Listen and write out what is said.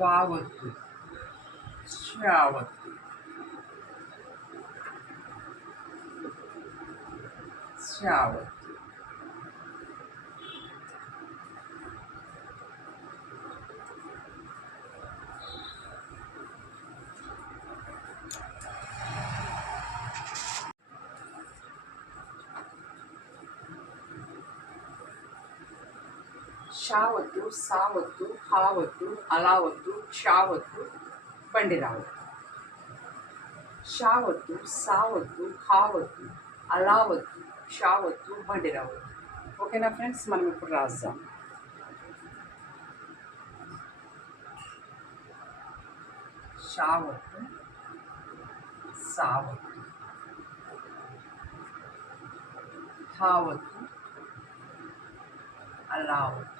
వావత్తు శ్రావత్తు శ్రావత్తు షావత్తు సావత్తు హావత్తు అలావత్తు క్షావత్తు బండి రావత్తు. షావత్తు సావత్తు హావత్తు అలావత్తు క్షావత్తు బండి రావత్తు. ఓకేనా ఫ్రెండ్స్, మనం ఇప్పుడు రాద్దాం. షావత్తు సావత్తు హావత్తు అలావత్తు